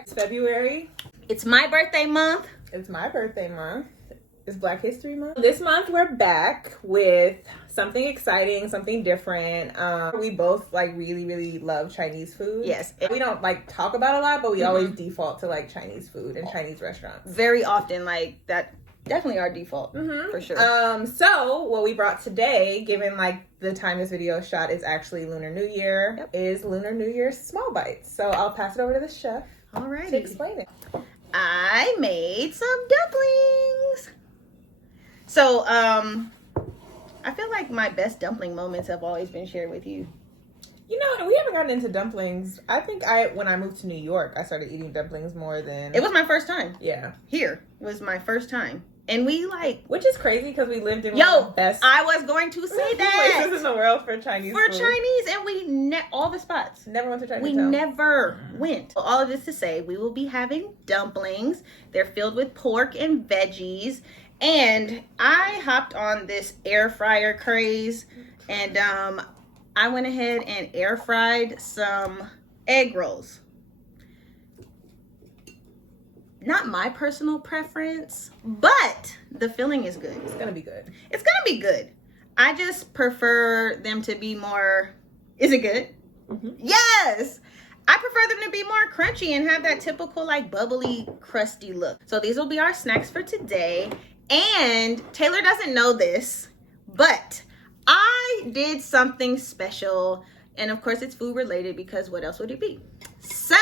back. It's February. It's my birthday month. It's my birthday month. It's Black History Month. This month we're back with something exciting, something different. We both like really love Chinese food. Yes. We don't like talk about a lot, but we always default to like Chinese food and Chinese restaurants. Very often, like that. Definitely our default, for sure. So what we brought today, given like the time this video is shot is actually Lunar New Year, is Lunar New Year small bites. So I'll pass it over to the chef to explain it. I made some dumplings. So, I feel like my best dumpling moments have always been shared with you. You know, we haven't gotten into dumplings. I think when I moved to New York, I started eating dumplings more than... It was my first time. Yeah. Here. It was my first time. And we like... Which is crazy because we lived in one of the best... I was going to say that. places in the world for Chinese food. Chinese, and we... all the spots. Never went to Chinatown. We never went. All of this to say, we will be having dumplings. They're filled with pork and veggies. And I hopped on this air fryer craze. And I went ahead and air fried some egg rolls. Not my personal preference, but the filling is good. It's gonna be good. It's gonna be good. I just prefer them to be more... Is it good? Yes! I prefer them to be more crunchy and have that typical like bubbly, crusty look. So these will be our snacks for today. And Taylor doesn't know this, but I did something special. And of course it's food related because what else would it be? So,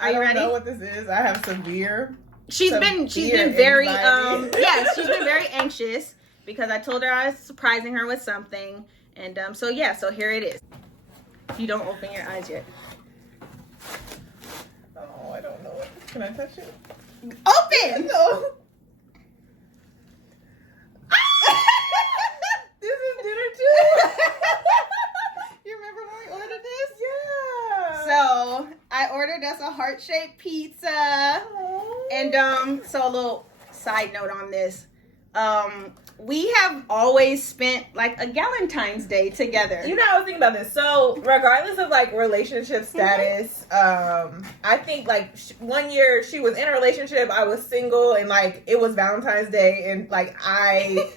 are you ready? I don't know what this is. I have severe She's been very yes, she's been very anxious because I told her I was surprising her with something. And so here it is. You don't open your eyes yet. Oh, I don't know what. Can I touch it? Open! No. This is dinner too. You remember when we ordered this? Yeah. So I ordered us a heart-shaped pizza. Aww. And so a little side note on this. We have always spent like a Galentine's Day together. You know, I was thinking about this. So regardless of like relationship status, I think like one year she was in a relationship, I was single, and like it was Valentine's Day, and like I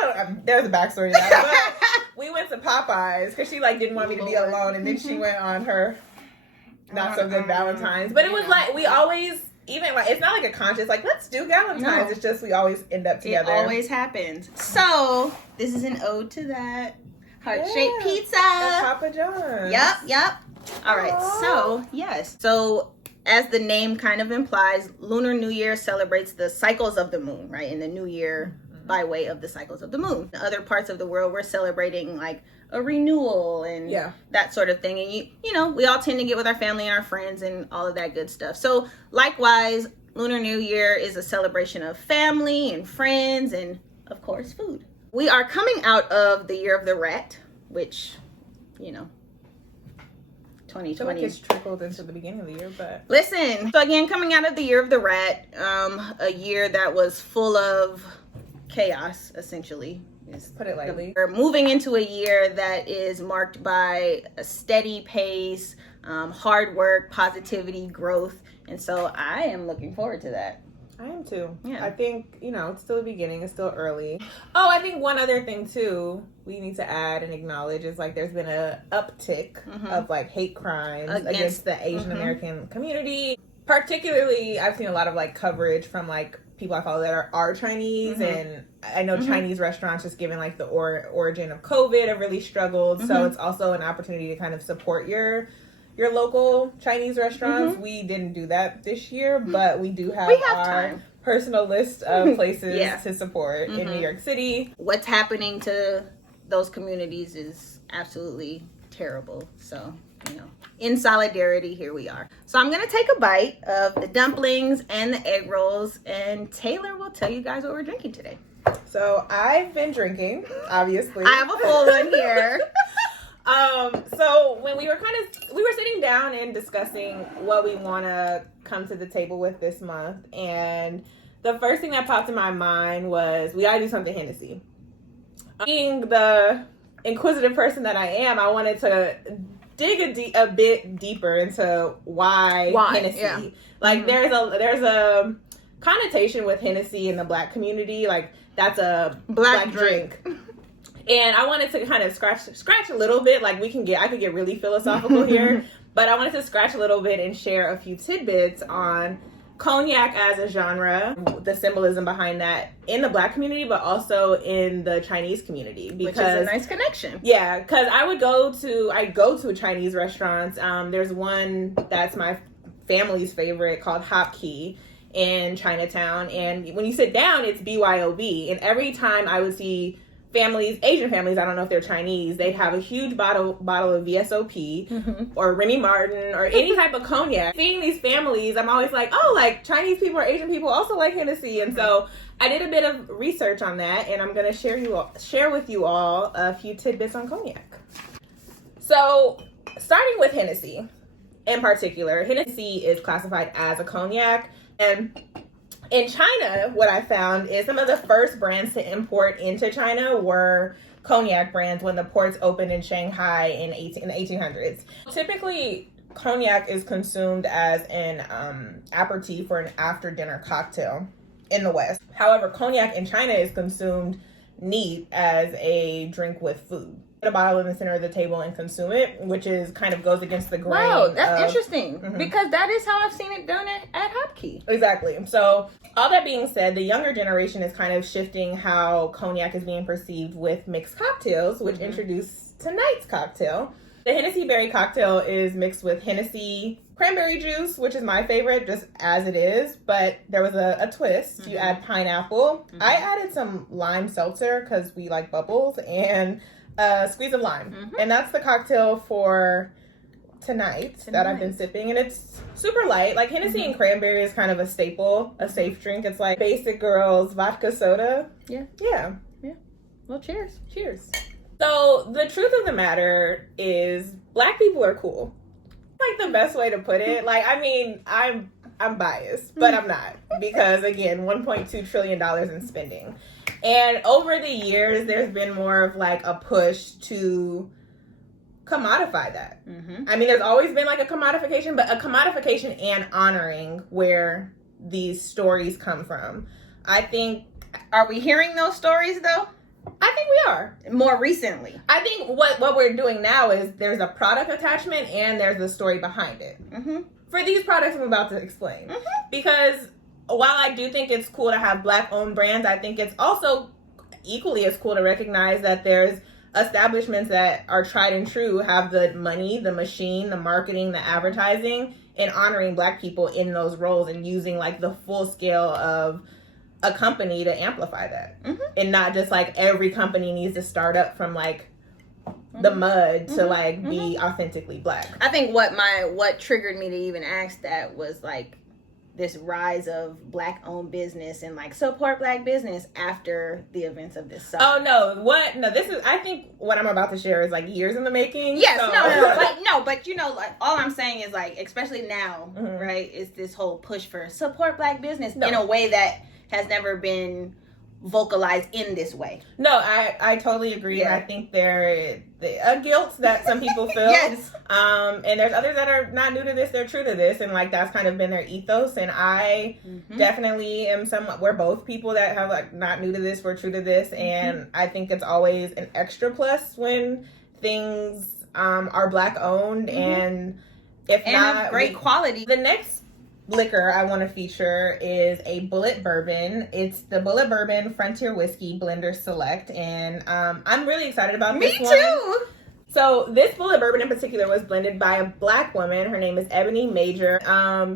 don't. There's a backstory to that. But we went to Popeyes because she like didn't want me to be alone, and then she went on her not so good Valentine's. But it was like we always. Even like it's not like a conscious like let's do Valentine's. No. It's just we always end up together. It always happens. So this is an ode to that heart-shaped pizza. At Papa John's. Yep. All right. Aww. So yes. So as the name kind of implies, Lunar New Year celebrates the cycles of the moon, right? And the new year by way of the cycles of the moon. In other parts of the world, we're celebrating like a renewal and that sort of thing. And you know, we all tend to get with our family and our friends and all of that good stuff. So likewise, Lunar New Year is a celebration of family and friends and of course food. We are coming out of the year of the rat, which, you know, 2020 it's trickled into the beginning of the year, but listen. So again, coming out of the year of the rat, a year that was full of chaos, essentially. Put it lightly. We're moving into a year that is marked by a steady pace, hard work, positivity, growth, and so I am looking forward to that. I am too. Yeah. I think, you know, it's still the beginning. It's still early. Oh, I think one other thing too we need to add and acknowledge is like there's been a uptick of like hate crimes against the Asian American community. Particularly, I've seen a lot of like coverage from like people I follow that are Chinese, and I know Chinese restaurants, just given like the origin of COVID, have really struggled. So it's also an opportunity to kind of support your local Chinese restaurants. We didn't do that this year, but we do have our personal list of places to support in New York City. What's happening to those communities is absolutely terrible. So, you know, in solidarity, here we are. So I'm going to take a bite of the dumplings and the egg rolls, and Taylor will tell you guys what we're drinking today. So I've been drinking, obviously. I have a full one here. So when we were sitting down and discussing what we want to come to the table with this month, and the first thing that popped in my mind was we gotta do something Hennessy. Being the inquisitive person that I am, I wanted to dig a bit deeper into why Hennessy. Yeah. Like there's a connotation with Hennessy in the Black community. Like that's a black drink. And I wanted to kind of scratch a little bit. Like I could get really philosophical here, but I wanted to scratch a little bit and share a few tidbits on cognac as a genre, the symbolism behind that in the Black community, but also in the Chinese community. Which is a nice connection. Yeah, because I go to Chinese restaurants. There's one that's my family's favorite called Hop Key in Chinatown, and when you sit down, it's BYOB. And every time I would see Asian families, I don't know if they're Chinese, they'd have a huge bottle of VSOP or Remy Martin or any type of cognac. Seeing these families, I'm always like, oh, like Chinese people or Asian people also like Hennessy. And so I did a bit of research on that, and I'm going to share with you all a few tidbits on cognac. So starting with Hennessy in particular, Hennessy is classified as a cognac, and in China, what I found is some of the first brands to import into China were cognac brands when the ports opened in Shanghai in the 1800s. Typically, cognac is consumed as an aperitif or an after-dinner cocktail in the West. However, cognac in China is consumed neat as a drink with food. Put a bottle in the center of the table and consume it, which is kind of goes against the grain. Wow, that's interesting because that is how I've seen it done at Hop Key. Exactly. So all that being said, the younger generation is kind of shifting how cognac is being perceived with mixed cocktails, which introduced tonight's cocktail. The Hennessy berry cocktail is mixed with Hennessy cranberry juice, which is my favorite just as it is, but there was a twist. You add pineapple. I added some lime seltzer because we like bubbles, and a squeeze of lime. And that's the cocktail for tonight that I've been sipping, and it's super light. Like Hennessy and cranberry is kind of a staple, a safe drink. It's like basic girls vodka soda. Yeah. Well, cheers. So the truth of the matter is Black people are cool. Like the best way to put it. Like, I mean, I'm biased, but I'm not, because again, $1.2 trillion in spending. And over the years, there's been more of like a push to commodify that. I mean, there's always been like a commodification, but a commodification and honoring where these stories come from. I think, are we hearing those stories though? I think we are. More recently. I think what we're doing now is there's a product attachment and there's the story behind it. For these products I'm about to explain. Because while I do think it's cool to have Black-owned brands, I think it's also equally as cool to recognize that there's establishments that are tried and true, have the money, the machine, the marketing, the advertising, and honoring Black people in those roles and using like the full scale of a company to amplify that. And not just like every company needs to start up from like the mud to like be authentically Black. I think what triggered me to even ask that was like this rise of Black owned business and like support Black business after the events of this summer. Oh no, this is, I think what I'm about to share is like years in the making. Yes, but you know, like all I'm saying is like, especially now, right, is this whole push for support Black business in a way that has never been vocalized in this way. No, I totally agree. I think there a guilt that some people feel. And there's others that are not new to this, they're true to this, and like that's kind of been their ethos. And I definitely am we're both people that have like not new to this, we're true to this, and I think it's always an extra plus when things are Black owned and if not of great quality. The next liquor I want to feature is a Bullet Bourbon. It's the Bullet Bourbon Frontier Whiskey Blender Select, and I'm really excited about this one. Me too! So this Bullet Bourbon in particular was blended by a Black woman. Her name is Ebony Major.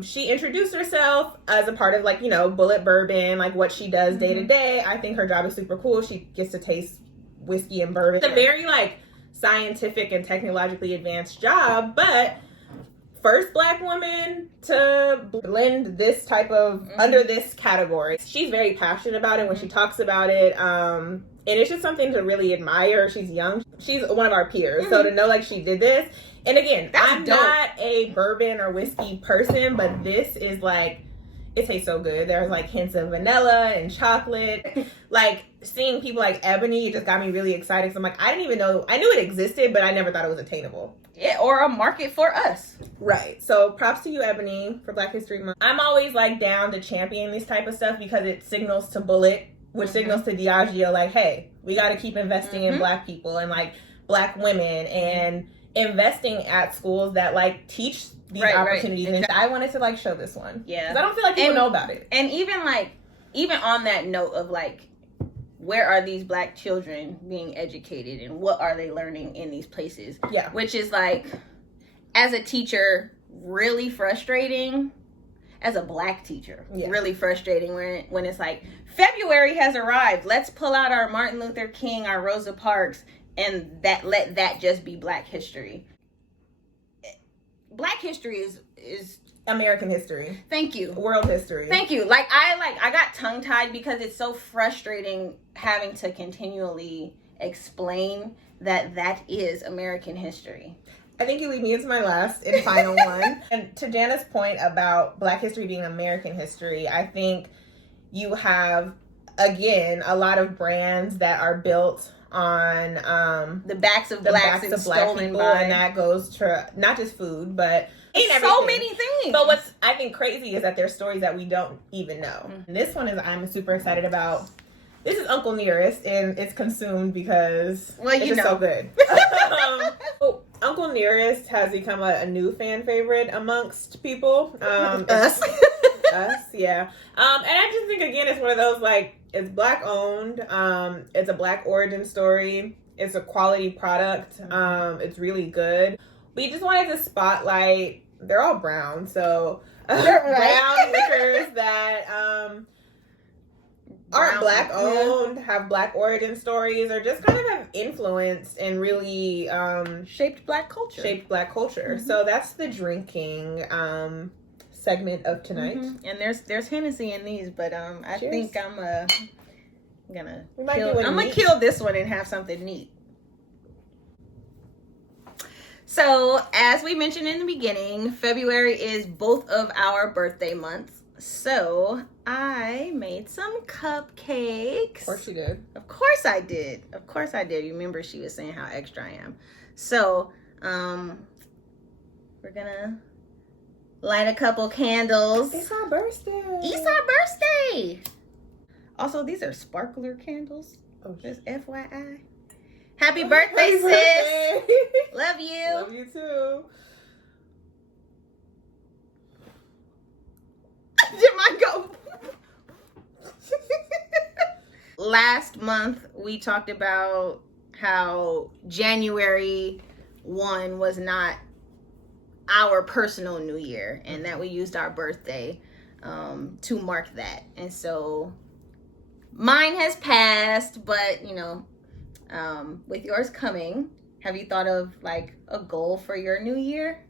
She introduced herself as a part of like, you know, Bullet Bourbon, like what she does day to day. I think her job is super cool. She gets to taste whiskey and bourbon. It's a very like scientific and technologically advanced job, but first Black woman to blend this type of under this category. She's very passionate about it when she talks about it. And it's just something to really admire. She's young. She's one of our peers. So to know like she did this. And again, I'm not a bourbon or whiskey person, but this is like, it tastes so good. There's like hints of vanilla and chocolate. Like seeing people like Ebony, it just got me really excited. So I'm like, I didn't even know, I knew it existed, but I never thought it was attainable. Yeah, or a market for us. Right. So props to you, Ebony, for Black History Month. I'm always like down to champion these type of stuff because it signals to Bullet, which signals to Diageo, like, hey, we got to keep investing in Black people and like Black women and investing at schools that like teach these opportunities. Right. And I wanted to like show this one. Yeah. Because I don't feel like people know about it. And even on that note of like, where are these Black children being educated and what are they learning in these places? Yeah. Which is like, as a teacher, really frustrating. As a Black teacher, really frustrating when it's like, February has arrived. Let's pull out our Martin Luther King, our Rosa Parks, and let that just be Black history. Black history is American history. Thank you. World history. Thank you. I got tongue tied because it's so frustrating having to continually explain that is American history. I think you lead me into my last and final one. And to Jana's point about Black history being American history, I think you have, again, a lot of brands that are built on the backs of Black people, and that goes to not just food, but so many things. But what's I think crazy is that there's stories that we don't even know. And this one is I'm super excited about. This is Uncle Nearest, and it's consumed because it's just so good. Uncle Nearest has become a new fan favorite amongst people. Us. Us, yeah. And I just think, again, it's one of those, like, it's Black owned. It's a Black origin story. It's a quality product. It's really good. We just wanted to spotlight, they're all brown, so brown liquors that aren't Black owned, have Black origin stories, or just kind of have influenced and really shaped Black culture. Mm-hmm. So that's the drinking segment of tonight. Mm-hmm. And there's Hennessy in these, but I think I'm gonna kill this one and have something neat. So, as we mentioned in the beginning, February is both of our birthday months. So, I made some cupcakes. Of course you did. Of course I did. You remember she was saying how extra I am. So, we're gonna light a couple candles. It's our birthday. Also, these are sparkler candles. Oh, just FYI. Happy birthday, sis. Love you. Love you too. Did mine go? Last month, we talked about how January 1 was not our personal New Year, and that we used our birthday to mark that. And so mine has passed, but with yours coming, have you thought of like a goal for your new year?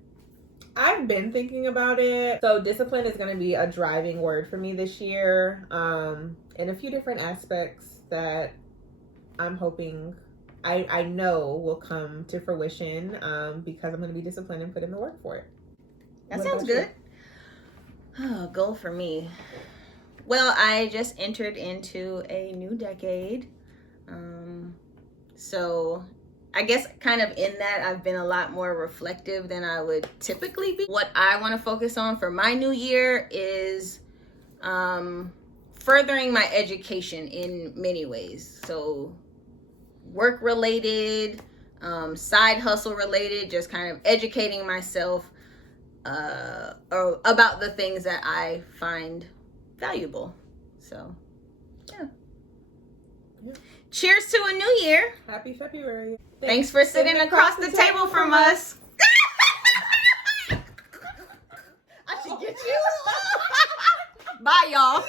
I've been thinking about it. So discipline is going to be a driving word for me this year, in a few different aspects that I'm hoping I know will come to fruition, because I'm going to be disciplined and put in the work for it. That sounds good. Oh, goal for me. Well, I just entered into a new decade. So I guess kind of in that I've been a lot more reflective than I would typically be. What I want to focus on for my new year is furthering my education in many ways. So work related, side hustle related, just kind of educating myself about the things that I find valuable. So yeah. Cheers to a new year. Happy February. Thanks for sitting across the table from us. I should get you. Bye, y'all.